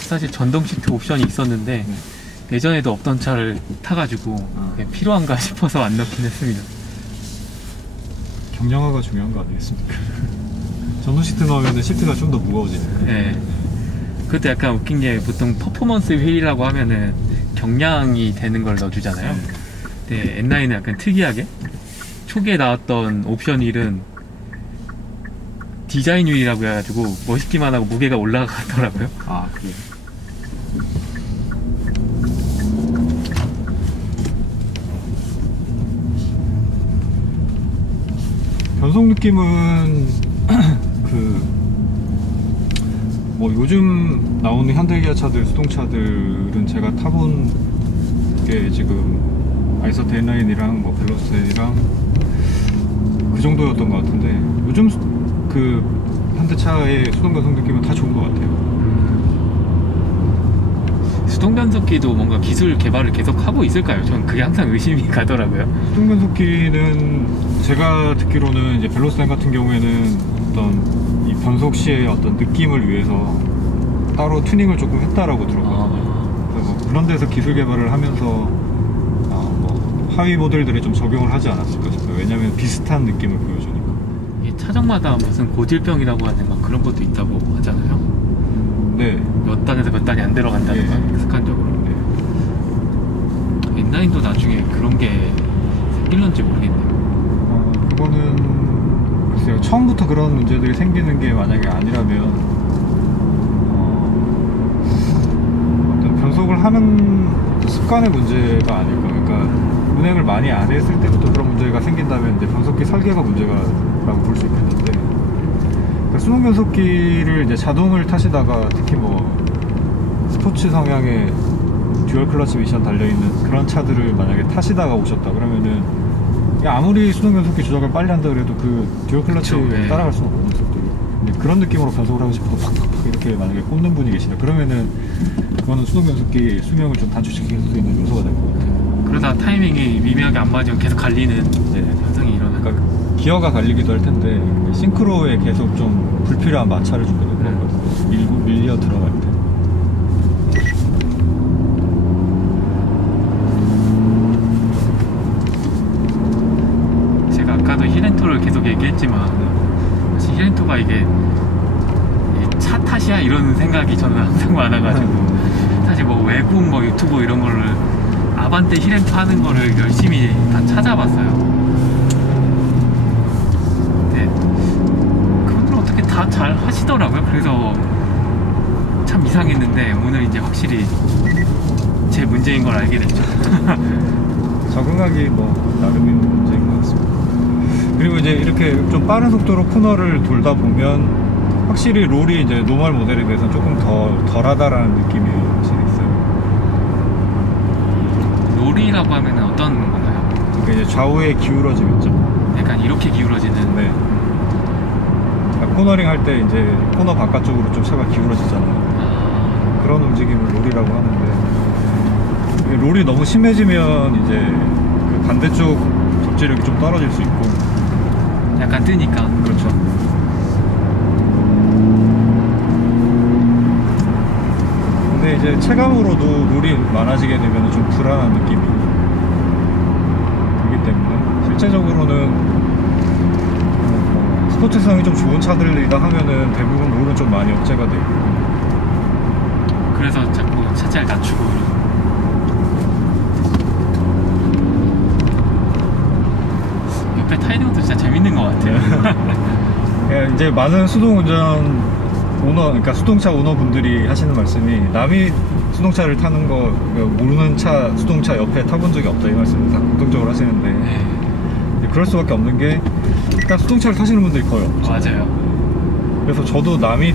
사실 전동 시트 옵션이 있었는데 네. 예전에도 없던 차를 타가지고 필요한가 싶어서 안 넣긴 했습니다. 경량화가 중요한 거 아니겠습니까? 전동 시트 넣으면 시트가 좀 더 무거워지니까. 네. 그것도 약간 웃긴 게 보통 퍼포먼스 휠이라고 하면은 경량이 되는 걸 넣어주잖아요. 근데 N9는 약간 특이하게 초기에 나왔던 옵션 휠은 디자인 휠이라고 해가지고 멋있기만 하고 무게가 올라가더라고요. 아, 그래요? 변속 느낌은 뭐 요즘 나오는 현대기아 차들, 수동차들은 제가 타본 게 지금 아이서트 N9이랑 뭐 벨로스랑 그 정도였던 것 같은데, 요즘 그 현대차의 수동 변속 느낌은 다 좋은 것 같아요. 수동 변속기도 뭔가 기술 개발을 계속 하고 있을까요? 저는 그게 항상 의심이 가더라고요. 수동 변속기는 제가 듣기로는 이제 벨로스탄 같은 경우에는 어떤 이 변속 시의 어떤 느낌을 위해서 따로 튜닝을 조금 했다라고 들었거든요. 그래서 뭐 그런 데서 기술 개발을 하면서 뭐 하위 모델들에 좀 적용을 하지 않았을까 싶어요. 왜냐면 비슷한 느낌을 보여주니까. 이게 차종마다 무슨 고질병이라고 하는 막 그런 것도 있다고 하잖아요. 네. 몇 단에서 몇 단이 안 들어간다든가 습관적으로. N9도 나중에 그런 게 생길런지 모르겠네요. 그거는 글쎄요, 처음부터 그런 문제들이 생기는 게 만약에 아니라면 어떤 변속을 하는 습관의 문제가 아닐까. 그러니까 운행을 많이 안 했을 때부터 그런 문제가 생긴다면 이제 변속기 설계가 문제라고 볼 수 있겠는데, 그러니까 수동 변속기를 이제 자동을 타시다가 특히 뭐 스포츠 성향의 듀얼 클러치 미션 달려있는 그런 차들을 만약에 타시다가 오셨다 그러면은 아무리 수동 변속기 조작을 빨리 한다 그래도 그 듀얼 클러치 따라갈 수는 없는 속도로, 근데 그런 느낌으로 변속을 하고 싶어서 팍팍팍 이렇게 만약에 꽂는 분이 계시다 그러면은 그거는 수동 변속기 수명을 좀 단축시킬 수 있는 요소가 될 것 같아요. 그러다 타이밍이 미묘하게 안 맞으면 계속 갈리는 현상이 일어나요. 그러니까 기어가 갈리기도 할 텐데 싱크로에 계속 좀 불필요한 마찰을 주게 될 거거든요. 밀려 들어갈 때. 제가 아까도 히렌토를 계속 얘기했지만 사실 히렌토가 이게 차 탓이야 이런 생각이 저는 항상 많아가지고 사실 뭐 외국 뭐 유튜브 이런 거를 아반떼 히렌토 하는 거를 열심히 다 찾아봤어요. 다 잘 하시더라고요. 그래서 참 이상했는데 오늘 이제 확실히 제 문제인 걸 알게 됐죠. 적응하기 뭐 나름의 문제인 것 같습니다. 그리고 이제 이렇게 좀 빠른 속도로 코너를 돌다 보면 확실히 롤이 이제 노멀 모델에 비해서 조금 더 덜하다라는 느낌이 확실히 있어요. 롤이라고 하면 어떤 건가요? 그러니까 이제 좌우에 기울어짐 있죠. 약간 이렇게 기울어지는. 네. 코너링 할 때 이제 코너 바깥쪽으로 좀 차가 기울어지잖아요. 그런 움직임을 롤이라고 하는데, 롤이 너무 심해지면 이제 그 반대쪽 접지력이 좀 떨어질 수 있고 약간 뜨니까. 그렇죠. 근데 이제 체감으로도 롤이 많아지게 되면 좀 불안한 느낌이 들기 때문에 실제적으로는 스포츠성이 좀 좋은 차들이다 하면은 대부분 롤은 좀 많이 억제가 되고, 그래서 자꾸 차체를 낮추고 옆에 타이는 것도 진짜 재밌는 것 같아요. 이제 많은 수동 운전 오너, 그러니까 수동차 오너분들이 하시는 말씀이 남이 수동차를 타는 거 모르는 차 수동차 옆에 타본 적이 없다 이 말씀을 다 공통적으로 하시는데 그럴 수밖에 없는 게 일단 수동차를 타시는 분들이 거의 없죠. 맞아요. 그래서 저도 남이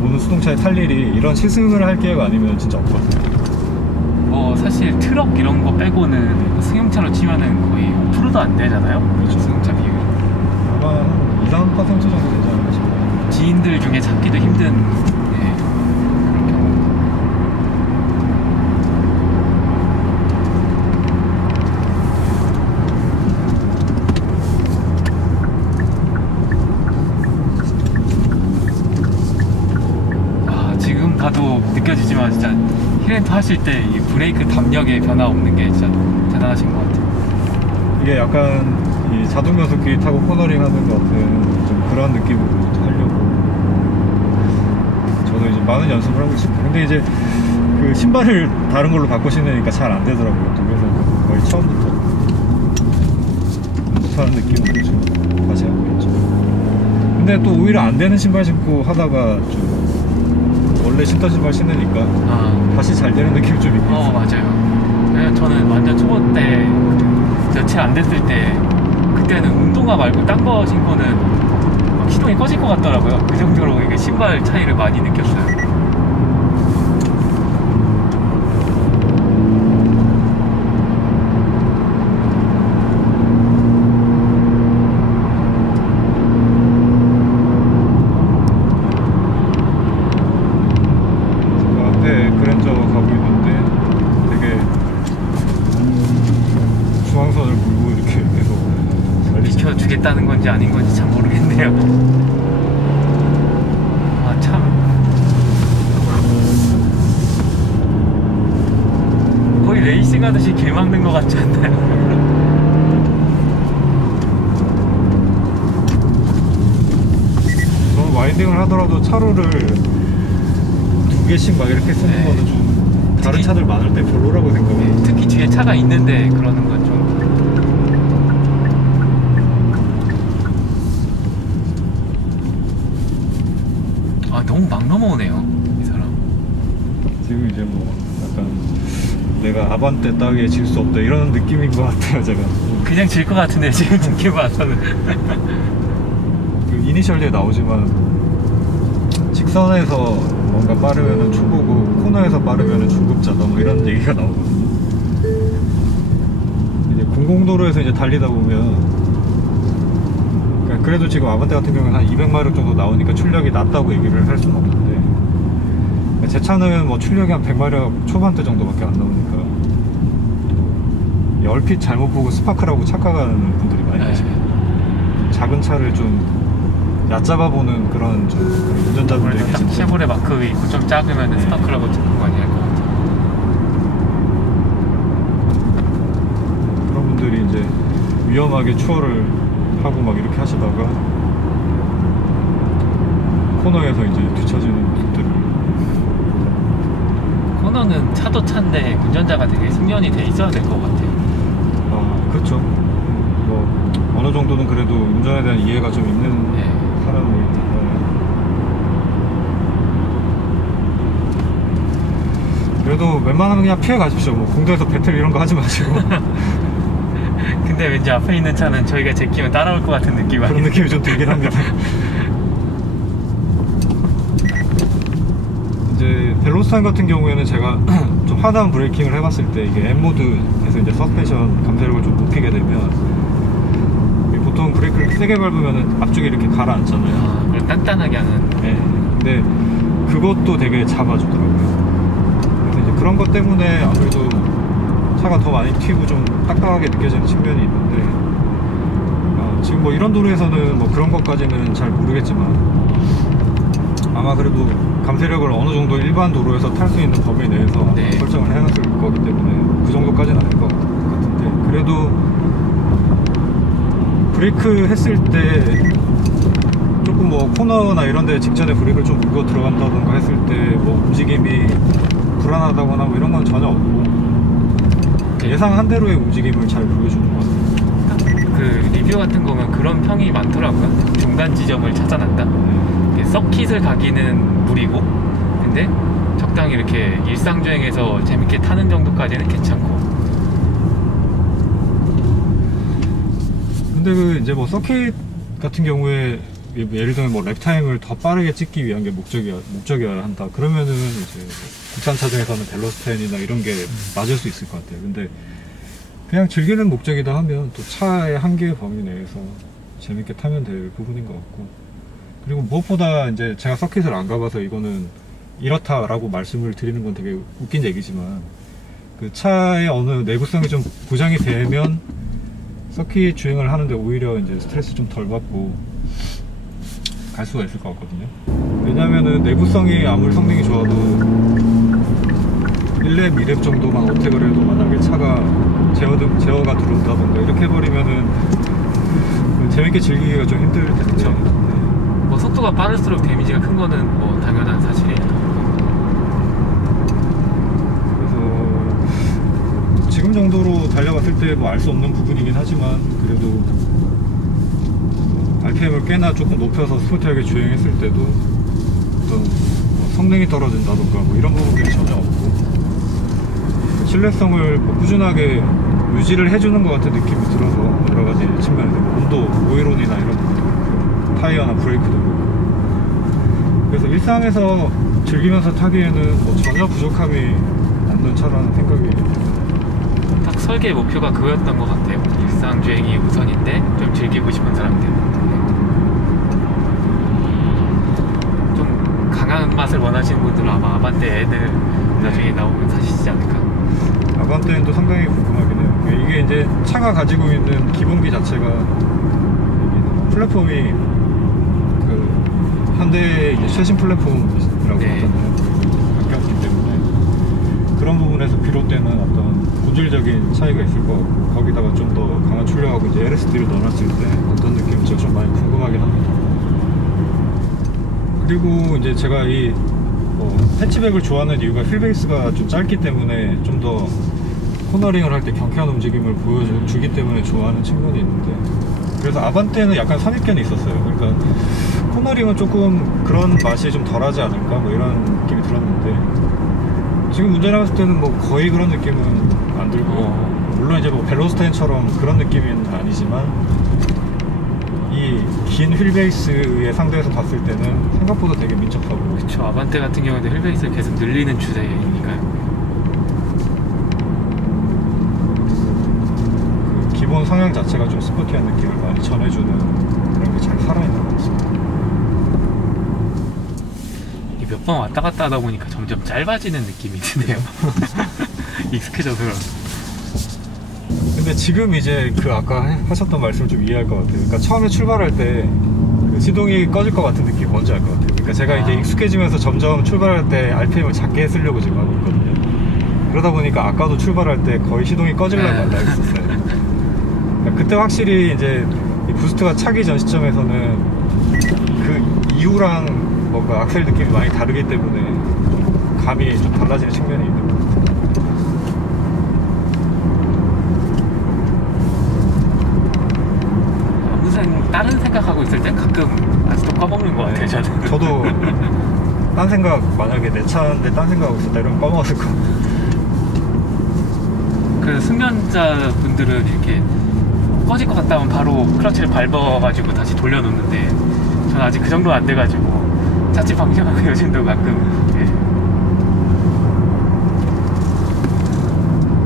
모는 수동차에 탈 일이 이런 시승을 할 기회가 아니면 진짜 없거든요. 뭐 사실 트럭 이런 거 빼고는 승용차로 치면은 거의 5%도 안 되잖아요. 그렇죠. 승용차 비율. 아마 2, 3% 정도 되지 않을까 싶어요. 지인들 중에 찾기도 힘든 그런 경우. 지금 봐도 느껴지지만 힐앤토 하실 때 이 브레이크 담력에 변화 없는 게 진짜 대단하신 것 같아요. 이게 약간 이 자동 변속기 타고 코너링 하는 것 같은 좀 그런 느낌으로 하려고 저도 이제 많은 연습을 하고 있습니다. 근데 이제 그 신발을 다른 걸로 바꾸시니까 잘 안 되더라고요. 그래서 거의 처음부터 연습하는 느낌으로 지금 다시 하고 있죠. 근데 또 오히려 안 되는 신발 신고 하다가 좀 원래 신던 신발 신으니까 다시 잘 되는 느낌이 좀 있고. 맞아요. 왜냐면 저는 완전 초보 때 며칠 안 됐을 때 그때는 운동화 말고 딴 거 신고는 막 시동이 꺼질 것 같더라고요. 그 정도로 이게 신발 차이를 많이 느꼈어요. 그랜저 가고 있는데 되게 중앙선을 물고 이렇게 계속 비켜주겠다는 건지 아닌 건지 참 모르겠네요. 참 거의 레이싱 하듯이 길 막는 것 같지 않나요? 저는 와인딩을 하더라도 차로를 두 개씩 막 이렇게 쓰는 거는 좀 다른 차들 많을 때 별로라고 생각해요. 특히 뒤에 차가 있는데 그러는 건 좀. 너무 막 넘어오네요, 이 사람. 지금 이제 뭐 약간 내가 아반떼 따위에 질 수 없다 이런 느낌인 것 같아요, 제가. 그냥 질 것 같은데 지금 느낌 봐서는. 그 이니셜리에 나오지만 직선에서 뭔가 빠르면은 초보고 코너에서 빠르면은 중급자다 뭐 이런 얘기가 나오거든요. 이제 공공도로에서 이제 달리다 보면 그래도 지금 아반떼 같은 경우는 한 200마력 정도 나오니까 출력이 낮다고 얘기를 할 수는 없는데 제 차는 뭐 출력이 한 100마력 초반대 정도밖에 안 나오니까 얼핏 잘못 보고 스파크라고 착각하는 분들이 많이 계시거든요. 작은 차를 좀 얕잡아 보는 그런 좀 운전자분들이 계신데 쉐보레 마크 있고 좀 작으면 스파크라고 듣는 거 아니야? 그런 분들이 이제 위험하게 추월을 하고 막 이렇게 하시다가 코너에서 이제 뒤처지는 모습들을. 코너는 차도 차인데 운전자가 되게 숙련이 돼 있어야 될 것 같아요. 그렇죠. 뭐 어느 정도는 그래도 운전에 대한 이해가 좀 있는 사람이니까. 그래도 웬만하면 그냥 피해 가십시오. 뭐 공도에서 배틀 이런 거 하지 마시고. 근데 왠지 앞에 있는 차는 저희가 제끼면 따라올 것 같은 느낌 아니에요? 그런 느낌이 좀 들긴 합니다. 이제 벨로스타인 같은 경우에는 제가 좀 하드한 브레이킹을 해봤을 때 이게 M모드에서 이제 서스펜션 감쇄력을 좀 높이게 되면 보통 브레이크를 세게 밟으면 앞쪽에 이렇게 가라앉잖아요. 그걸 단단하게 하는. 네. 근데 그것도 되게 잡아주더라고요. 그래서 이제 그런 것 때문에 아무래도 차가 더 많이 튀고 좀 딱딱하게 느껴지는 측면이 있는데 지금 뭐 이런 도로에서는 뭐 그런 것까지는 잘 모르겠지만 아마 그래도 감쇄력을 어느 정도 일반 도로에서 탈 수 있는 범위 내에서 설정을 해놨을 거기 때문에 그 정도까지는 아닐 것 같은데 그래도 브레이크 했을 때 조금 뭐 코너나 이런 데 직전에 브레이크를 좀 물고 들어간다던가 했을 때 뭐 움직임이 불안하다거나 뭐 이런 건 전혀 없고 예상한 대로의 움직임을 잘 보여주는 것 같아요. 그 리뷰 같은 거 보면 그런 평이 많더라고요. 중간 지점을 찾아낸다. 서킷을 가기는 무리고 근데 적당히 이렇게 일상주행에서 재밌게 타는 정도까지는 괜찮고. 근데 그 이제 뭐 서킷 같은 경우에 예를 들면 뭐 랩타임을 더 빠르게 찍기 위한 게 목적이어야 한다. 그러면은 이제 국산차 중에서는 벨로스텐이나 이런 게 맞을 수 있을 것 같아요. 근데 그냥 즐기는 목적이다 하면 또 차의 한계의 범위 내에서 재밌게 타면 될 부분인 것 같고 그리고 무엇보다 이제 제가 서킷을 안 가봐서 이거는 이렇다라고 말씀을 드리는 건 되게 웃긴 얘기지만 그 차의 어느 내구성이 좀 보장이 되면 서킷 주행을 하는데 오히려 이제 스트레스 좀 덜 받고 갈 수가 있을 것 같거든요. 왜냐면은 내구성이 아무리 성능이 좋아도 1렙, 2렙 정도만 어택을 해도 만약에 차가 제어가 들어온다던가 이렇게 해버리면은 재밌게 즐기기가 좀 힘들 텐데. 그쵸. 뭐 속도가 빠를수록 데미지가 큰 거는 뭐 당연한 사실이니까. 그래서 지금 정도로 달려봤을 때 뭐 알 수 없는 부분이긴 하지만 그래도 RPM을 꽤나 조금 높여서 스포티하게 주행했을 때도 어떤 성능이 떨어진다던가 뭐 이런 부분들이 전혀 없고 신뢰성을 뭐 꾸준하게 유지를 해주는 것 같은 느낌이 들어서 여러 가지 측면에서 온도, 오일온이나 이런 부분들, 타이어나 브레이크도 그렇고 그래서 일상에서 즐기면서 타기에는 뭐 전혀 부족함이 없는 차라는 생각이 딱 설계 목표가 그거였던 것 같아요. 일상 주행이 우선인데 좀 즐기고 싶은 사람들. 좀 강한 맛을 원하시는 분들은 아마 아반떼 애들 나중에 나오면 사시지 않을까. 아반떼는 상당히 궁금하긴 해요. 이게 이제 차가 가지고 있는 기본기 자체가 플랫폼이 그 현대의 이제 최신 플랫폼이라고 네. 하잖아요. 바뀌었기 때문에 그런 부분에서 비롯되는 어떤 본질적인 차이가 있을 거고 거기다가 좀 더 강한 출력하고 이제 LSD를 넣어놨을 때 어떤 느낌인지 좀 많이 궁금하긴 합니다. 그리고 이제 제가 이 패치백을 좋아하는 이유가 휠베이스가 좀 짧기 때문에 좀 더 코너링을 할 때 경쾌한 움직임을 보여주기 때문에 좋아하는 측면이 있는데 그래서 아반떼는 약간 선입견이 있었어요. 그러니까 코너링은 조금 그런 맛이 좀 덜하지 않을까 뭐 이런 느낌이 들었는데 지금 운전해봤을 때는 뭐 거의 그런 느낌은 안 들고 물론 이제 뭐 벨로스타인처럼 그런 느낌은 아니지만 이 긴 휠베이스에 상대해서 봤을 때는 생각보다 되게 민첩하고 그쵸. 아반떼 같은 경우에도 휠베이스를 계속 늘리는 추세이니까요. 그 기본 성향 자체가 좀 스포티한 느낌을 많이 전해주는 그런 게 잘 살아있는 것 같습니다. 몇 번 왔다 갔다 하다 보니까 점점 짧아지는 느낌이 드네요. 익숙해져서 그런가. 근데 지금 이제 그 아까 하셨던 말씀을 좀 이해할 것 같아요. 그러니까 처음에 출발할 때 그 시동이 꺼질 것 같은 느낌이 뭔지 알 것 같아요. 그러니까 제가 이제 익숙해지면서 점점 출발할 때 RPM을 작게 쓰려고 지금 하고 있거든요. 그러다 보니까 아까도 출발할 때 거의 시동이 꺼지려고 말라 했었어요. 그러니까 그때 확실히 이제 이 부스트가 차기 전 시점에서는 그 이후랑 뭔가 악셀 느낌이 많이 다르기 때문에 감이 좀 달라지는 측면이 있는 것 같아요. 다른 생각하고 있을 때 가끔 아직도 꺼먹는 것 같아요. 저도 딴 생각 만약에 내 차인데 딴 생각하고 있었다 이러면 꺼먹었을 거. 그 승연자 분들은 이렇게 꺼질 것 같다 하면 바로 클러치를 밟아가지고 다시 돌려놓는데 저는 아직 그 정도 안 돼가지고 자칫 방심하고 요즘도 가끔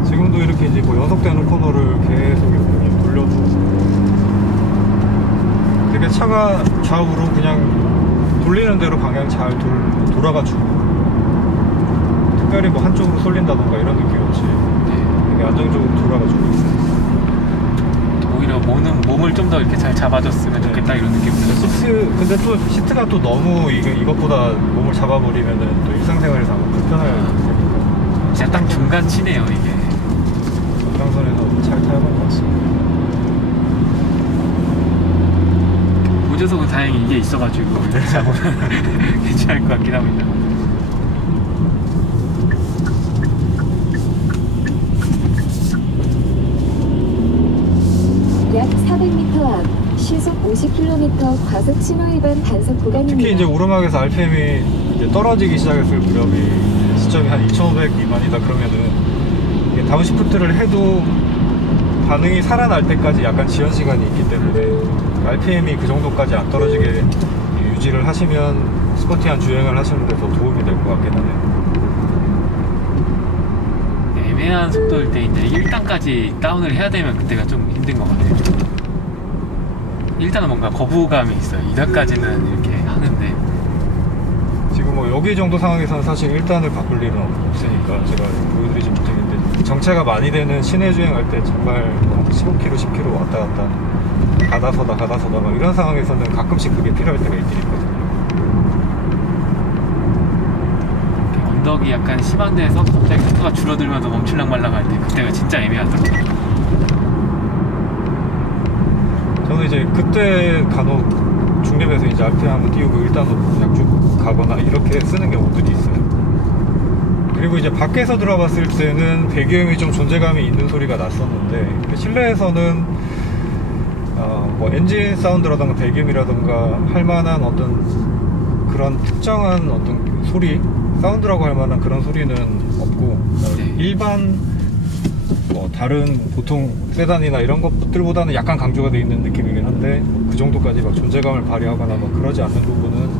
지금도 이렇게 이제 뭐 연속되는 코너를 계속 이렇게 돌려도 되게 차가 좌우로 그냥 돌리는 대로 방향 잘 돌아가지고 특별히 뭐 한쪽으로 쏠린다던가 이런 느낌 없이 되게 안정적으로 돌아가지고 있어요. 오히려 몸을 좀 더 이렇게 잘 잡아줬으면 좋겠다 이런 느낌이 들었어요. 근데 또 시트가 또 너무 이것보다 몸을 잡아버리면은 또 일상생활에서 아마 불편할 테니까 약간 중간치네요 이게. 적당선에서 잘 타야 할 것 같습니다. 보조석은 다행히 이게 있어가지고 잡으면 괜찮을 것 같긴 합니다. 약 400m 앞 시속 50km 과속 신호 위반 단속 구간입니다. 특히 이제 오르막에서 RPM이 이제 떨어지기 시작했을 무렵이 시점이 한 2,500 미만이다 그러면은 이게 다운시프트를 해도 반응이 살아날 때까지 약간 지연 시간이 있기 때문에 RPM이 그 정도까지 안 떨어지게 유지를 하시면 스포티한 주행을 하시는 데 더 도움이 될 것 같긴 하네요. 애매한 속도일 때 이제 1단까지 다운을 해야 되면 그때가 좀 힘든 것 같아요. 1단은 뭔가 거부감이 있어요. 2단까지는 이렇게 하는데 지금 뭐 여기 정도 상황에서는 사실 1단을 바꿀 일은 없으니까 제가 보여드리지 못했는데 정체가 많이 되는 시내 주행할 때 정말 15km, 10km 왔다 갔다 가다서다 막 이런 상황에서는 가끔씩 그게 필요할 때가 있긴 있거든요. 언덕이 약간 심한 데서 갑자기 속도가 줄어들면서 멈출랑 말랑 할 때 그때가 진짜 애매하더라고요. 저는 이제 그때 간혹 중립에서 이제 RPM 한번 띄우고 일단은 그냥 쭉 가거나 이렇게 쓰는 경우들이 있어요. 그리고 이제 밖에서 들어봤을 때는 배기음이 좀 존재감이 있는 소리가 났었는데 실내에서는 뭐 엔진 사운드라던가 배기음이라던가 할 만한 어떤 그런 특정한 어떤 소리, 사운드라고 할 만한 그런 소리는 없고 네. 일반 뭐 다른 보통 세단이나 이런 것들보다는 약간 강조가 되어 있는 느낌이긴 한데 그 정도까지 막 존재감을 발휘하거나 막 그러지 않는 부분은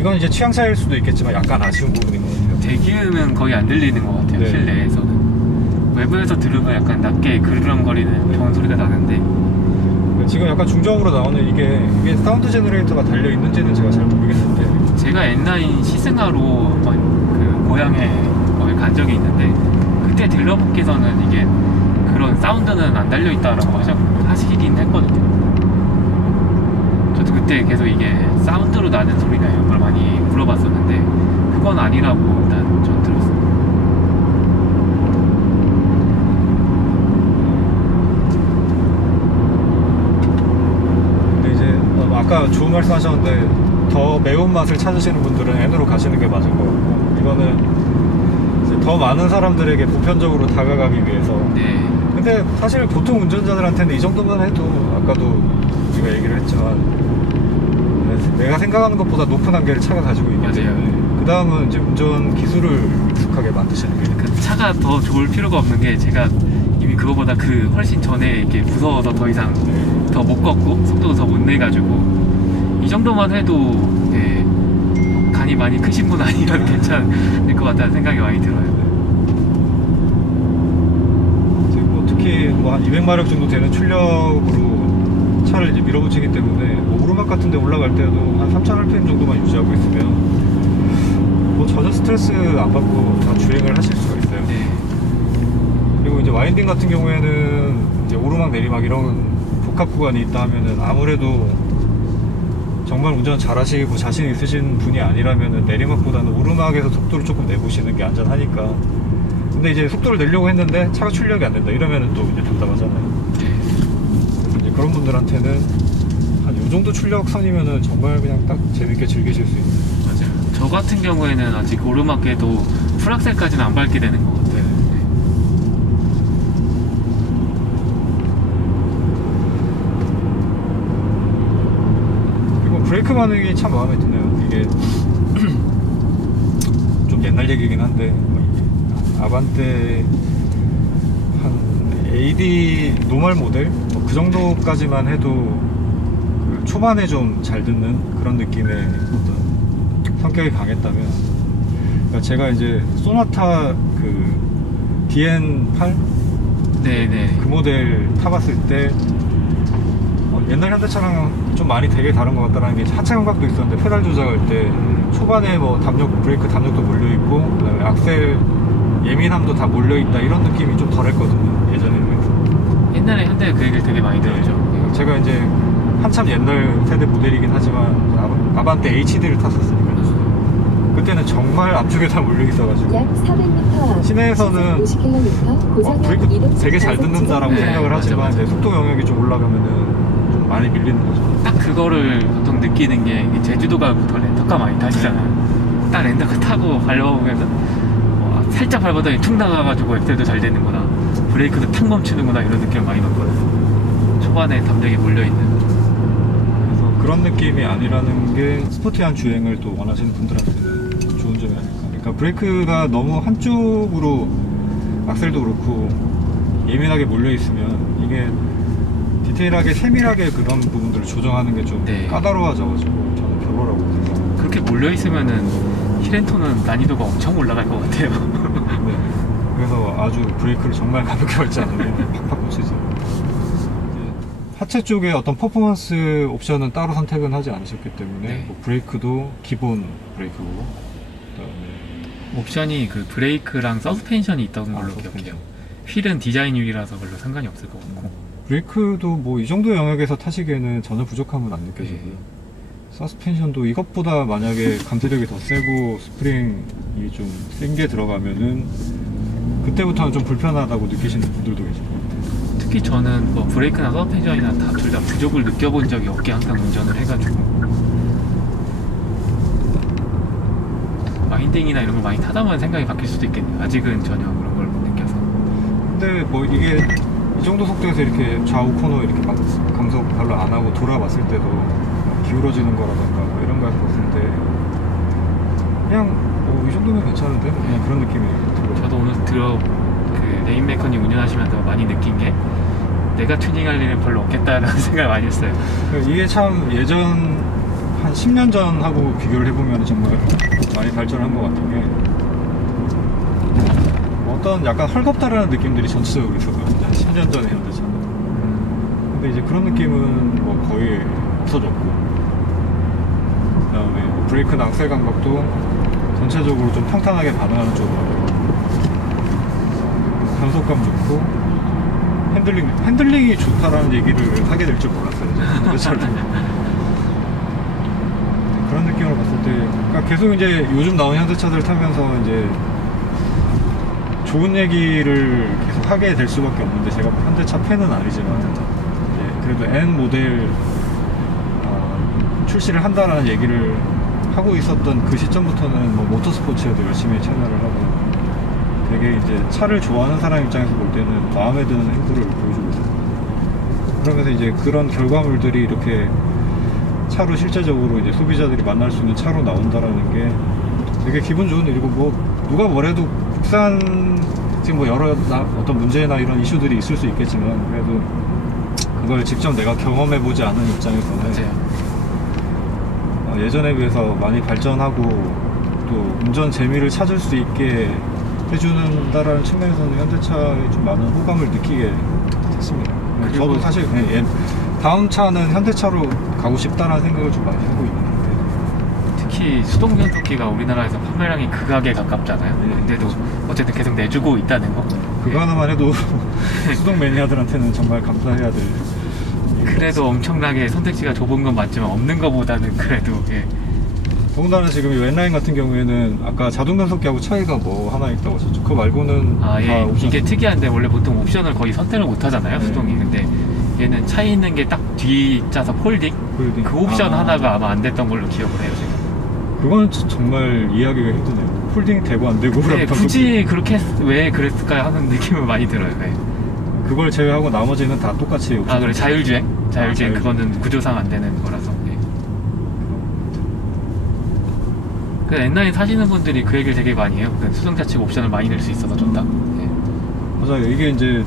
이건 이제 취향 차이일 수도 있겠지만 약간 아쉬운 부분인 것 같아요. 배기음은 거의 안 들리는 것 같아요. 네. 실내에서는 외부에서 들으면 약간 낮게 그르렁거리는 그런 소리가 나는데 지금 약간 중저음으로 나오는 이게 사운드 제너레이터가 달려 있는지는 제가 잘 모르겠는데 제가 N9 시승하러 그 고향에 거기 간 적이 있는데 그때 딜러분께서는 이게 그런 사운드는 안 달려있다라고 하시긴 했거든요. 저도 그때 계속 이게 사운드로 나는 소리냐 이런 걸 많이 물어봤었는데 그건 아니라고 일단 전 들었어요. 근데 이제 아까 좋은 말씀 하셨는데 더 매운맛을 찾으시는 분들은 N으로 가시는 게 맞을 것 같고 이거는 더 많은 사람들에게 보편적으로 다가가기 위해서. 네. 근데 사실 보통 운전자들한테는 이 정도만 해도 아까도 우리가 얘기를 했지만 내가 생각하는 것보다 높은 한계를 차가 가지고 있기 때문에 그 다음은 이제 운전 기술을 익숙하게 만드시는 게 그 차가 더 좋을 필요가 없는 게 제가 이미 그거보다 그 훨씬 전에 이렇게 무서워서 더 이상 더 못 걷고 속도도 더 못 내가지고 이 정도만 해도 예, 간이 많이 크신 분 아니면 괜찮을 것 같다는 생각이 많이 들어요. 특히 뭐 한 200마력 정도 되는 출력으로 차를 이제 밀어붙이기 때문에 뭐 오르막 같은 데 올라갈 때도 한 3000rpm 정도만 유지하고 있으면 뭐 전혀 스트레스 안 받고 다 주행을 하실 수가 있어요. 네. 그리고 이제 와인딩 같은 경우에는 이제 오르막 내리막 이런 복합 구간이 있다 하면은 아무래도 정말 운전 잘 하시고 자신 있으신 분이 아니라면은 내리막보다는 오르막에서 속도를 조금 내보시는 게 안전하니까. 근데 이제 속도를 내려고 했는데 차가 출력이 안 된다 이러면은 또 이제 답답하잖아요. 그래서 이제 그런 분들한테는 한 요 정도 출력 선이면은 정말 그냥 딱 재밌게 즐기실 수 있는. 맞아요. 저 같은 경우에는 아직 오르막에도 풀악셀까지는 안 밟게 되는 것 같아요. 그리고 브레이크 반응이 참 마음에 드네요. 이게 좀 옛날 얘기긴 한데 아반떼 한 AD 노멀 모델 뭐 그 정도까지만 해도 그 초반에 좀 잘 듣는 그런 느낌의 어떤 성격이 강했다면 그러니까 제가 이제 소나타 그 DN8 네네. 그 모델 타봤을 때 옛날 현대차랑 좀 많이 되게 다른 것 같다는 게 하체 감각도 있었는데 페달 조작할 때 초반에 뭐 담력 브레이크 담력도 몰려있고 그다음에 악셀 예민함도 다 몰려있다 이런 느낌이 좀 덜했거든요 예전에 비해서. 옛날에 현대 그 얘기를 되게 많이 들었죠. 네. 제가 이제 한참 옛날 세대 모델이긴 하지만 아반떼 HD를 탔었으니까 그때는 정말 앞쪽에 다 몰려있어가지고 약 400m 시내에서는 50km 브레이크 되게 잘 듣는다라고 네, 생각을 맞아, 하지만 맞아. 이제 속도 영역이 좀 올라가면은 좀 많이 밀리는 거죠. 딱 그거를 보통 느끼는 게 제주도 가부터 렌터카 많이 타시잖아요. 딱 렌터카 타고 밟아보면서 살짝 밟아더니 툭 나가가지고 엑셀도 잘 되는구나, 브레이크도 탁 멈추는구나 이런 느낌을 많이 받거든요. 초반에 담력이 몰려있는. 그래서 그런 느낌이 아니라는 게 스포티한 주행을 또 원하시는 분들한테는 좋은 점이 아닐까. 그러니까 브레이크가 너무 한쪽으로 악셀도 그렇고 예민하게 몰려있으면 이게 디테일하게 세밀하게 그런 부분들을 조정하는 게 좀 네. 까다로워져가지고 저는 별로라고 생각합니다. 그렇게 몰려있으면은 히렌토는 난이도가 엄청 올라갈 것 같아요. 네. 그래서 아주 브레이크를 정말 가볍게 밟지 않으면 팍팍 꽂히죠. 하체 쪽에 어떤 퍼포먼스 옵션은 따로 선택은 하지 않으셨기 때문에 네. 뭐 브레이크도 기본 브레이크고 그다음에 옵션이 그 브레이크랑 서스펜션이 있던 걸로 서스펜션. 기억해요. 휠은 디자인율이라서 별로 상관이 없을 것 같고. 브레이크도 뭐 이 정도 영역에서 타시기에는 전혀 부족함은 안 느껴지고요. 네. 서스펜션도 이것보다 만약에 감지력이 더 세고 스프링이 좀 센 게 들어가면은 그때부터는 좀 불편하다고 느끼시는 분들도 계실 것 같아요. 특히 저는 뭐 브레이크나 서스펜션이나 다 둘 다 부족을 느껴본 적이 없게 항상 운전을 해가지고 마인딩이나 이런 걸 많이 타다 보면 생각이 바뀔 수도 있겠네요. 아직은 전혀 그런 걸 못 느껴서. 근데 뭐 이게 이 정도 속도에서 이렇게 좌우 코너 이렇게 막 감속 별로 안 하고 돌아봤을 때도 기울어지는 거라던가 뭐 이런 거 봤을 때 그냥 이 정도면 괜찮은데 그냥 그런 느낌이 들어요. 저도 오늘 그 레인 메커님 운전하시면서 많이 느낀 게 내가 튜닝할 일은 별로 없겠다라는 생각을 많이 했어요. 이게 참 예전 한 10년 전하고 비교를 해보면 정말 많이 발전한 것 같은 게 어떤 약간 헐겁다라는 느낌들이 전체적으로 있었거든요. 한 10년 전에 현대차는. 근데 이제 그런 느낌은 뭐 거의 없어졌고, 그 다음에 브레이크나 악셀 감각도 전체적으로 좀 탄탄하게 반응하는 쪽으로, 변속감 좋고, 핸들링이 좋다라는 얘기를 하게 될 줄 몰랐어요. 현대차를. 그런 느낌으로 봤을 때, 그러니까 계속 이제 요즘 나온 현대차들 타면서 이제 좋은 얘기를 계속 하게 될 수밖에 없는데, 제가 현대차 팬은 아니지만 이제 그래도 N 모델 출시를 한다라는 얘기를 하고 있었던 그 시점부터는 뭐 모터스포츠에도 열심히 참여를 하고 되게 이제 차를 좋아하는 사람 입장에서 볼 때는 마음에 드는 행보를 보여주고 있어요. 그러면서 이제 그런 결과물들이 이렇게 차로 실제적으로 이제 소비자들이 만날 수 있는 차로 나온다라는 게 되게 기분 좋은 일이고, 뭐 누가 뭐래도 국산 지금 뭐 여러 어떤 문제나 이런 이슈들이 있을 수 있겠지만 그래도 그걸 직접 내가 경험해보지 않은 입장에서는 맞아요. 예전에 비해서 많이 발전하고 또 운전 재미를 찾을 수 있게 해주는다라는 측면에서는 현대차에 좀 많은 호감을 느끼게 됐습니다. 저도 사실 다음 차는 현대차로 가고 싶다라는 생각을 좀 많이 하고 있는데, 특히 수동 변속기가 우리나라에서 판매량이 극악에 가깝잖아요. 근데도 어쨌든 계속 내주고 있다는 거. 그거 하나만 해도 수동 매니아들한테는 정말 감사해야 될. 그래도 엄청나게 선택지가 좁은 건 맞지만 없는 것보다는 그래도 더군다나 지금 이 N9 같은 경우에는 아까 자동 변속기하고 차이가 뭐 하나 있다고 하셨죠. 그거 말고는 다 옵션. 이게 특이한데 원래 보통 옵션을 거의 선택을 못 하잖아요. 수동이. 근데 얘는 차에 있는 게 딱 뒤자서 폴딩? 그 옵션 하나가 아마 안 됐던 걸로 기억을 해요, 제가. 그건 정말 이해하기가 힘드네요. 폴딩 되고 안 되고. 굳이 그렇게 왜 그랬을까 하는 느낌은 많이 들어요. 그걸 제외하고 나머지는 다 똑같이 옵션. 그래, 자율주행? 자율주행 그거는 구조상 안 되는 거라서. 그 N9 사시는 분들이 그 얘기를 되게 많이 해요. 수동차 측 옵션을 많이 낼 수 있어서 좋다. 맞아요. 이게 이제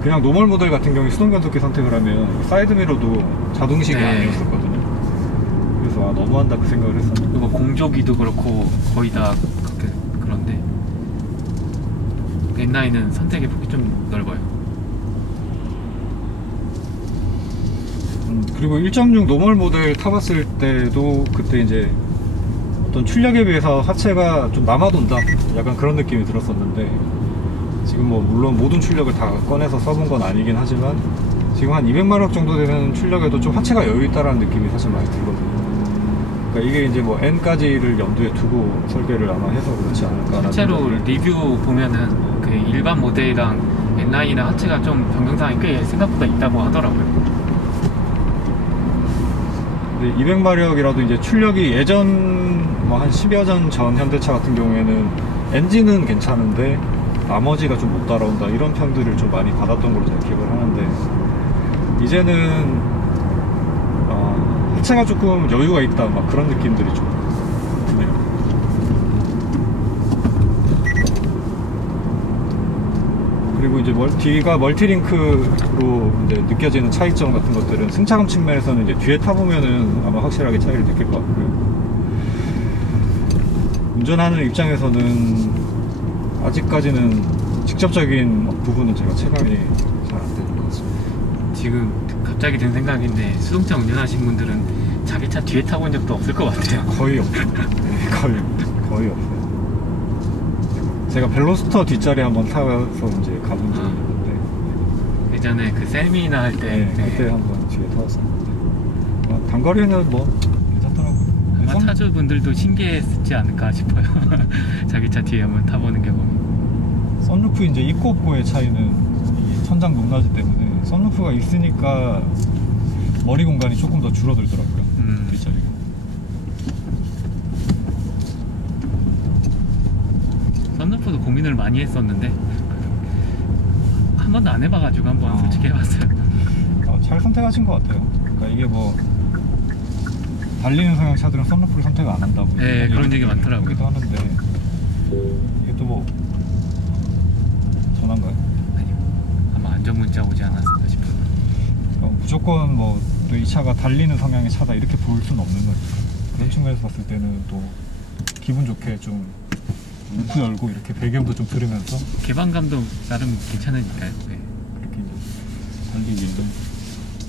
그냥 노멀 모델 같은 경우에 수동 변속기 선택을 하면 사이드미러도 자동식이 아니었었거든요. 그래서 너무한다 그 생각을 했었는데, 그리고 공조기도 그렇고 거의 다 그런데 N9은 선택의 폭이 좀 넓어요. 그리고 1.6 노멀 모델 타봤을 때도 그때 이제 어떤 출력에 비해서 하체가 좀 남아돈다 약간 그런 느낌이 들었었는데, 지금 뭐 물론 모든 출력을 다 꺼내서 써본 건 아니긴 하지만 지금 한 200마력 정도 되는 출력에도 좀 하체가 여유있다라는 느낌이 사실 많이 들거든요. 그러니까 이게 이제 뭐 N까지를 염두에 두고 설계를 아마 해서 그렇지 않을까. 실제로 리뷰 보면은 그 일반 모델이랑 N9이랑 하체가 좀 변경사항이 꽤 생각보다 있다고 하더라고요. 근데 200마력이라도 이제 출력이 예전 뭐 한 10여 전 현대차 같은 경우에는 엔진은 괜찮은데 나머지가 좀 못 따라온다 이런 평들을 좀 많이 받았던 걸로 제가 기억을 하는데, 이제는 하체가 조금 여유가 있다 막 그런 느낌들이 좀 드네요. 그리고 이제 뒤가 멀티링크로 이제 느껴지는 차이점 같은 것들은 승차감 측면에서는 이제 뒤에 타보면은 아마 확실하게 차이를 느낄 것 같고요. 운전하는 입장에서는 아직까지는 직접적인 부분은 제가 체감이 잘 안 되는 것 같습니다. 지금 갑자기 든 생각인데 수동차 운전하신 분들은 자기 차 뒤에 타본 적도 없을 것 같아요. 거의 없어요. 네, 거의 없어요. 제가 벨로스터 뒷자리 한번 타서 이제 가본 적이 있는데, 예전에 그 세미나 할 때 그때 한번 뒤에 타봤었는데, 단거리는 뭐 괜찮더라고요. 아마 차주분들도 신기했지 않을까 싶어요. 자기 차 뒤에 한번 타보는 경험이. 썬루프 이제 있고 없고의 차이는 이 천장 높낮이 때문에 썬루프가 있으니까 머리 공간이 조금 더 줄어들더라고요. 뒷자리가. 썬루프도 고민을 많이 했었는데 한 번도 안 해봐가지고 한번 솔직히 해봤어요. 잘 선택하신 것 같아요. 그러니까 이게 뭐 달리는 성향 차들은 썬루프를 선택 안 한다고 네, 그런 얘기 많더라고요. 그러기도 하는데 이게 또 뭐 전화인가요? 아니요, 아마 안전 문자 오지 않았을까 싶어요. 무조건 뭐 또 이 차가 달리는 성향의 차다 이렇게 볼 수는 없는 거니까 그런 측면에서 봤을 때는 또 기분 좋게 좀 루프 열고 이렇게 배경도 좀 들으면서 개방감도 나름 괜찮으니까요. 네. 그렇게 이제 달리기는 또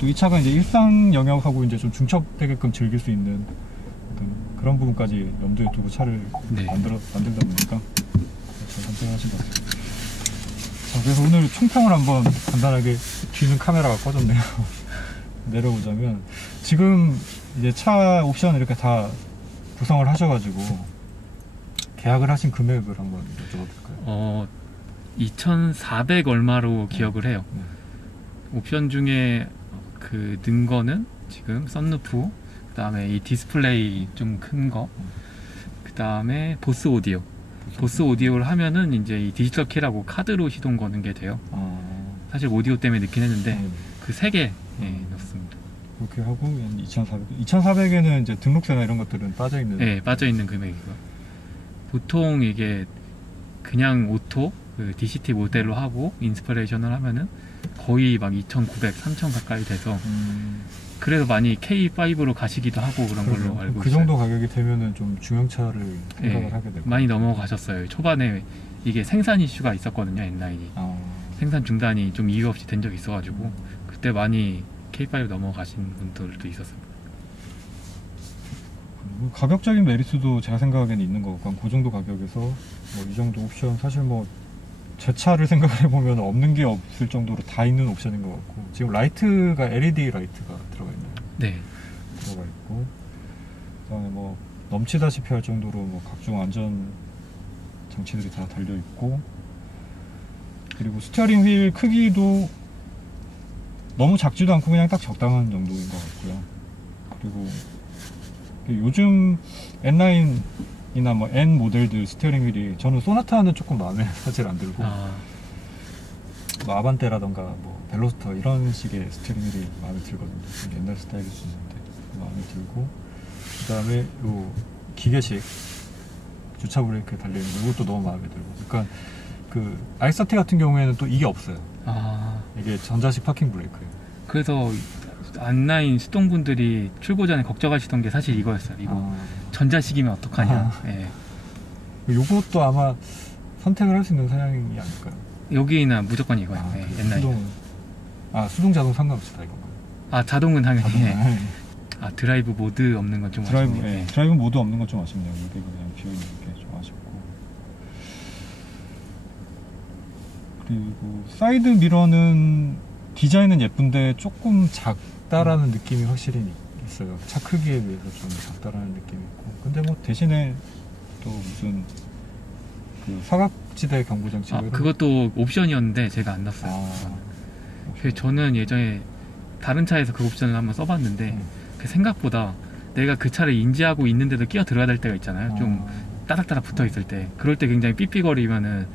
이 차가 이제 일상 영역하고 이제 좀 중첩되게끔 즐길 수 있는 어떤 그런 부분까지 염두에 두고 차를 네. 만들다 보니까 잘 선택하신 것 같아요. 자, 그래서 오늘 총평을 한번 간단하게 뒤는 카메라가 꺼졌네요. 내려보자면 지금 이제 차 옵션을 이렇게 다 구성을 하셔가지고 계약을 하신 금액을 한번 여쭤봐도 될까요? 2,400 얼마로 기억을 해요. 옵션 중에 그 는 거는 지금 썬루프, 그 다음에 이 디스플레이 좀 큰 거, 그 다음에 보스 오디오. 보스 오디오를 하면은 이제 이 디지털 키라고 카드로 시동 거는 게 돼요. 사실 오디오 때문에 넣긴 했는데 그 3개 넣습니다. 그렇게 하고 2,400. 2,400에는 이제 등록세나 이런 것들은 빠져 있는. 네, 빠져 있는 금액이고. 보통 이게 그냥 오토 그 DCT 모델로 하고 인스피레이션을 하면은 거의 막 2,900, 3,000 가까이 돼서 그래서 많이 K5로 가시기도 하고 그런 걸로 알고 그 있어요. 정도 가격이 되면은 좀 중형차를 생각을 하게 되고 많이 넘어가셨어요. 초반에 이게 생산 이슈가 있었거든요. N9이 생산 중단이 좀 이유 없이 된 적이 있어가지고 그때 많이 K5 넘어가신 분들도 있었어요. 가격적인 메리트도 제가 생각하기에는 있는 것 같고 그 정도 가격에서 뭐 이 정도 옵션 사실 뭐 제 차를 생각을 해보면 없는 게 없을 정도로 다 있는 옵션인 것 같고 지금 라이트가 LED 라이트가 들어가 있나요? 네. 들어가 있고 그다음에 뭐 넘치다시피 할 정도로 뭐 각종 안전 장치들이 다 달려 있고 그리고 스티어링 휠 크기도 너무 작지도 않고 그냥 딱 적당한 정도인 것 같고요. 그리고 요즘 N9이나 뭐 N 모델들 스티어링 휠이 저는 소나타는 조금 마음에 사실 안 들고 뭐 아반떼라던가 뭐 벨로스터 이런 식의 스티어링 휠이 마음에 들거든요. 좀 옛날 스타일일 수 있는데 마음에 들고 그 다음에 요 기계식 주차 브레이크에 달려있는 거 이것도 너무 마음에 들고 그러니까 그 i30 같은 경우에는 또 이게 없어요. 이게 전자식 파킹 브레이크예요. 그래서 N9 수동분들이 출고 전에 걱정하시던 게 사실 이거였어요. 이거 전자식이면 어떡하냐. 예. 요것도 아마 선택을 할 수 있는 사양이 아닐까요? 여기는 무조건 이거예요. N9. 수동은 수동 자동 상관없다 이건가요? 자동은 당연히. 자동은, 드라이브 모드 없는 건 좀 드라이브, 아쉽네요. 드라이브 모드 없는 건 좀 아쉽네요. 무대가 그냥 비어있는 게 좀 아쉽고 그리고 사이드 미러는 디자인은 예쁜데 조금 작다라는 느낌이 확실히 있어요. 차 크기에 비해서 좀 작다라는 느낌이 있고 근데 뭐 대신에 또 무슨 그 사각지대 경고장치 그것도 옵션이었는데 제가 안 넣었어요. 그래서 저는 예전에 다른 차에서 그 옵션을 한번 써봤는데 그 생각보다 내가 그 차를 인지하고 있는데도 끼어 들어야 될 때가 있잖아요. 좀 따닥따닥 붙어 있을 때 그럴 때 굉장히 삐삐거리면은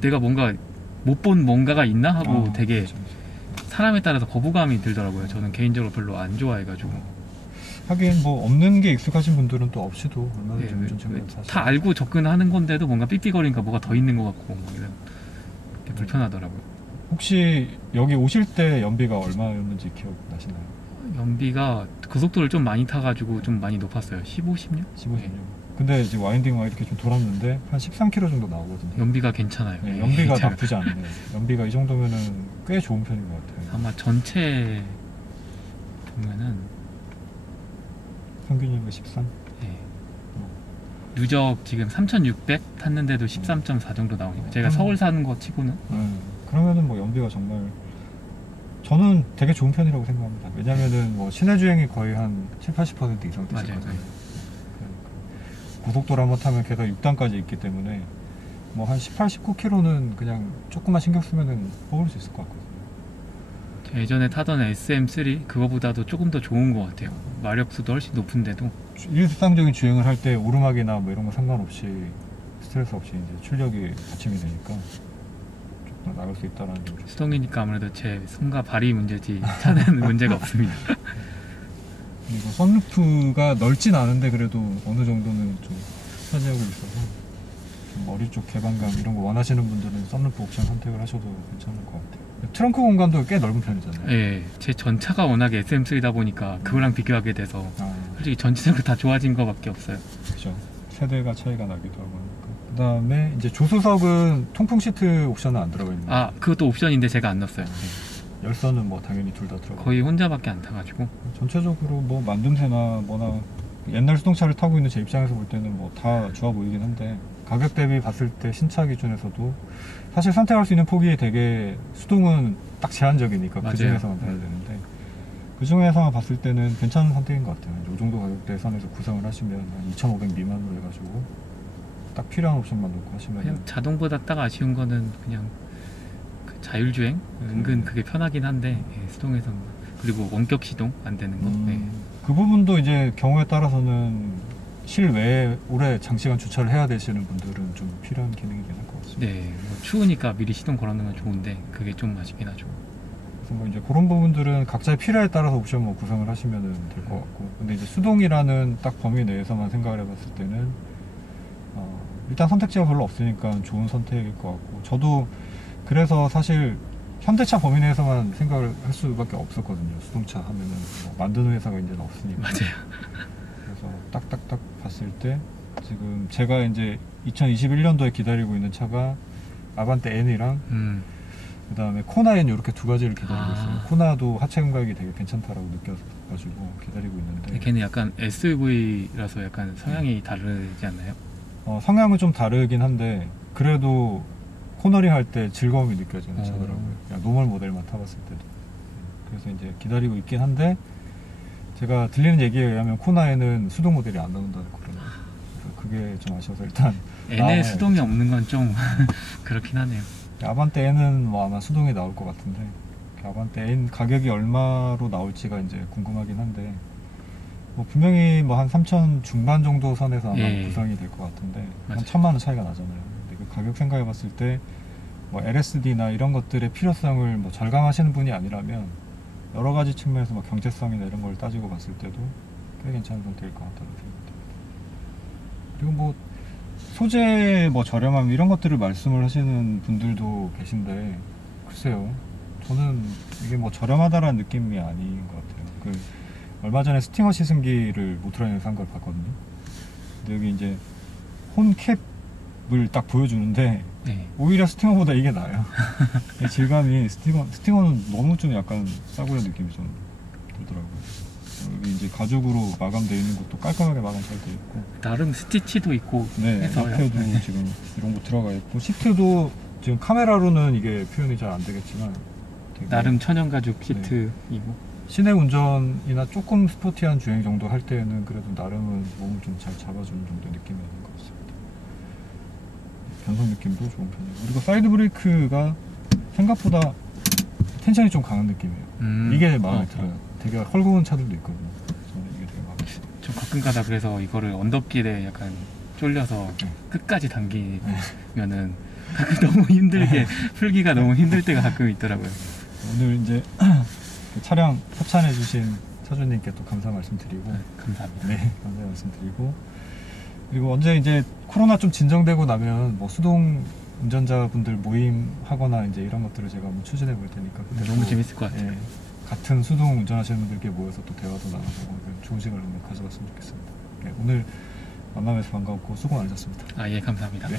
내가 뭔가 못 본 뭔가가 있나 하고 되게 사람에 따라서 거부감이 들더라고요. 저는 개인적으로 별로 안 좋아해가지고. 하긴 뭐 없는 게 익숙하신 분들은 또 없이도 얼마나 다 알고 접근하는 건데도 뭔가 삐삐거리니까 뭐가 더 있는 것 같고 뭐 이런 게 불편하더라고요. 혹시 여기 오실 때 연비가 얼마였는지 기억나시나요? 연비가 고속도로를 좀 많이 타가지고 좀 많이 높았어요. 15, 16? 15, 16. 근데 이제 와인딩 이렇게 좀 돌았는데 한 13km 정도 나오거든요. 연비가 괜찮아요. 네, 연비가 나쁘지 않네요. 연비가 이 정도면은 꽤 좋은 편인 것 같아요. 아마 전체 보면은 평균 연비 13? 네. 누적 지금 3,600 탔는데도 13.4 정도 나오니까 제가 서울 사는 거 치고는 그러면은 뭐 연비가 정말 저는 되게 좋은 편이라고 생각합니다. 왜냐면은 뭐 시내 주행이 거의 한 7, 80% 이상 되실 거잖아요. 고속도로 한번 타면 게다가 6단까지 있기 때문에 뭐 한 18, 19km는 그냥 조금만 신경 쓰면은 뽑을 수 있을 것 같거든요. 예전에 타던 SM3 그거보다도 조금 더 좋은 것 같아요. 마력수도 훨씬 높은데도. 일상적인 주행을 할 때 오르막이나 뭐 이런 거 상관없이 스트레스 없이 이제 출력이 받침이 되니까 조금 더 나갈 수 있다라는 점이 수동이니까 아무래도 제 손과 발이 문제지 차는 문제가 없습니다. 그리고 선루프가 넓진 않은데 그래도 어느 정도는 좀 차지하고 있어서 좀 머리 쪽 개방감 이런 거 원하시는 분들은 선루프 옵션 선택을 하셔도 괜찮을 것 같아요. 트렁크 공간도 꽤 넓은 편이잖아요. 예, 제 전차가 워낙에 SM3다 보니까 그거랑 비교하게 돼서 아, 솔직히 전체적으로 다 좋아진 거밖에 없어요. 그죠. 세대가 차이가 나기도 하고 하니까. 그 다음에 이제 조수석은 통풍 시트 옵션은 안 들어가 있는 거예요. 아, 그것도 옵션인데 제가 안 넣었어요. 열선은 뭐 당연히 둘 다 들어가. 거의 혼자밖에 안 타가지고. 전체적으로 뭐 만듦새나 뭐나 옛날 수동차를 타고 있는 제 입장에서 볼 때는 뭐 다 좋아 보이긴 한데 가격 대비 봤을 때 신차 기준에서도 사실 선택할 수 있는 폭이 되게 수동은 딱 제한적이니까 맞아요. 그 중에서만 봐야 되는데 그 중에서만 봤을 때는 괜찮은 선택인 것 같아요. 이 정도 가격대 선에서 구성을 하시면 한 2,500 미만으로 해가지고 딱 필요한 옵션만 놓고 하시면 그냥 자동보다 딱 아쉬운 거는 그냥 그 자율주행? 은근 그게 편하긴 한데 예, 수동에서는. 그리고 원격 시동 안 되는 거. 네. 그 부분도 이제 경우에 따라서는 실외에 오래 장시간 주차를 해야 되시는 분들은 좀 필요한 기능이긴 할 것 같습니다. 네, 뭐 추우니까 미리 시동 걸어놓는 건 좋은데 그게 좀 아쉽긴 하죠. 그래서 뭐 이제 그런 부분들은 각자의 필요에 따라서 옵션 뭐 구성을 하시면 될 것 같고, 근데 이제 수동이라는 딱 범위 내에서만 생각을 해봤을 때는 일단 선택지가 별로 없으니까 좋은 선택일 것 같고, 저도 그래서 사실 현대차 범위 내에서만 생각을 할 수밖에 없었거든요. 수동차 하면은 뭐 만드는 회사가 이제는 없으니까. 맞아요. 그래서 딱딱딱 봤을 때 지금 제가 이제 2021년도에 기다리고 있는 차가 아반떼 N이랑 그 다음에 코나 N 이렇게 두 가지를 기다리고 있어요. 코나도 하체 감각이 되게 괜찮다라고 느껴가지고 기다리고 있는데, 걔는 약간 SUV라서 약간 성향이 다르지 않나요? 성향은 좀 다르긴 한데 그래도 코너링 할 때 즐거움이 느껴지는 차더라고요. 그냥 노멀 모델만 타봤을 때도. 그래서 이제 기다리고 있긴 한데, 제가 들리는 얘기에 의하면 코나에는 수동 모델이 안 나온다고 그러네요. 그래서 그게 좀 아쉬워서 일단 N에 수동이 없는 건 좀 그렇긴 하네요. 아반떼 N은 뭐 아마 수동이 나올 것 같은데, 아반떼 N 가격이 얼마로 나올지가 이제 궁금하긴 한데, 뭐 분명히 뭐 한 3천 중반 정도 선에서 아마 예. 구성이 될 것 같은데, 맞아요. 한 1,000만 원 차이가 나잖아요. 근데 그 가격 생각해 봤을 때 뭐 LSD나 이런 것들의 필요성을 뭐 절감하시는 분이 아니라면 여러 가지 측면에서 뭐 경제성이나 이런 걸 따지고 봤을 때도 꽤 괜찮은 선택일 것 같다는 생각이 듭니다. 그리고 뭐 소재 뭐 저렴함 이런 것들을 말씀을 하시는 분들도 계신데, 글쎄요, 저는 이게 뭐 저렴하다라는 느낌이 아닌 것 같아요. 그 얼마 전에 스팅어 시승기를 모토라인에서 한 걸 봤거든요. 근데 여기 이제 홈캡을 딱 보여주는데 네. 오히려 스팅어보다 이게 나아요. 질감이 스팅어는 너무 좀 약간 싸구려 느낌이 좀 들더라고요. 여기 이제 가죽으로 마감되어 있는 것도 깔끔하게 마감 잘 되어 있고, 나름 스티치도 있고 네, 해서요. 앞에도 지금 이런 거 들어가 있고, 시트도 지금 카메라로는 이게 표현이 잘 안 되겠지만 되게 나름 천연 가죽 시트이고. 시내 운전이나 조금 스포티한 주행 정도 할 때는 그래도 나름은 몸을 좀 잘 잡아주는 정도의 느낌이 있는 것 같습니다. 변속 느낌도 좋은 편이고, 그리고 사이드 브레이크가 생각보다 텐션이 좀 강한 느낌이에요. 이게 마음에 들어요. 되게 헐거운 차들도 있거든요. 저는 이게 되게 마음에 들어요. 좀 가끔 가다 그래서 이거를 언덕길에 약간 쫄려서 네. 끝까지 당기면은 가끔 너무 힘들게 풀기가 너무 힘들 때가 가끔 있더라고요. 오늘 이제 그 차량 협찬해 주신 차주님께 또 감사 말씀드리고, 네, 감사합니다. 네, 감사 말씀드리고, 그리고 언제 이제 코로나 좀 진정되고 나면 뭐 수동 운전자분들 모임 하거나 이제 이런 것들을 제가 한번 추진해 볼 테니까 그때 너무 또, 재밌을 것 같아요. 예, 같은 수동 운전하시는 분들께 모여서 또 대화도 나눠보고 좋은 시간을 한번 가져봤으면 좋겠습니다. 네, 오늘 만남에서 반가웠고 수고 많으셨습니다. 아, 예, 감사합니다. 네.